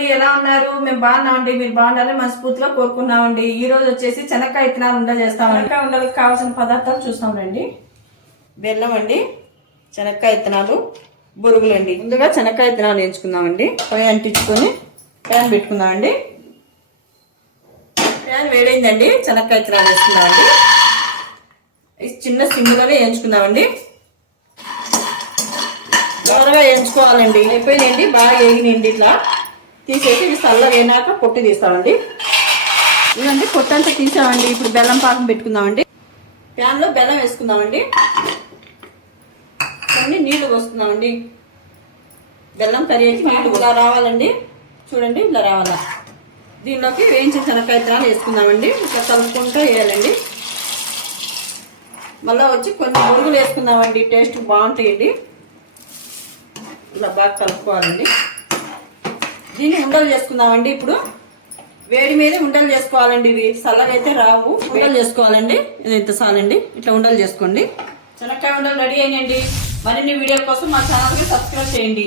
అండి, ఎలా ఉన్నారు? మేము బాగున్నామండి, మీరు బాగుండాలని మనస్ఫూర్తిగా కోరుకున్నామండి. ఈ రోజు వచ్చేసి శనక్కాయ విత్తనాలు ఉండ చేస్తాం. శనక్కాయ ఉండలకు కావాల్సిన పదార్థాలు చూస్తామండి. బెల్లం అండి, శనక్కాయ విత్తనాలు, బొరుగులు అండి. ముందుగా శనక్కాయ విత్తనాలు వేయించుకుందామండి. పొయ్యి అంటించుకొని ప్యాన్ పెట్టుకుందామండి. ప్యాన్ వేడైందండి, శనక్కాయ విత్తనాలు వేసుకుందామండి. చిన్న సిమ్లోనే వేయించుకుందామండి. త్వరగా వేయించుకోవాలండి. అయిపోయినండి, బాగా వేగినండి. ఇట్లా తీసేసి ఇవి చల్లగా అయినాక పొట్టు తీస్తామండి. ఇదండి పొట్టు అంతా తీసామండి. ఇప్పుడు బెల్లం పాకం పెట్టుకుందామండి. ప్యాన్లో బెల్లం వేసుకుందామండి. కొన్ని నీళ్లు పోసుకుందామండి. బెల్లం కరిగేసి నీళ్ళు ఇలా రావాలండి. చూడండి, ఇలా రావాలా. దీనిలోకి వేయించిన శనక్కాయ విత్తనాలు వేసుకుందామండి. ఇట్లా కలుపుకుంటూ వేయాలండి. మళ్ళీ వచ్చి కొన్ని బొరుగులు వేసుకుందామండి. టేస్ట్ బాగుంటాయండి. ఇలా బాగా కలుపుకోవాలండి. దీన్ని ఉండలు చేసుకుందామండి. ఇప్పుడు వేడి మీద ఉండలు చేసుకోవాలండి. ఇవి చల్లగా అయితే రావు. ఉండలు చేసుకోవాలండి. ఇది ఇంత చాలండి. ఇట్లా ఉండలు చేసుకోండి. శనక్కాయ ఉండలు రెడీ అయినండి. మరిన్ని వీడియో కోసం మా ఛానల్కి సబ్స్క్రైబ్ చేయండి.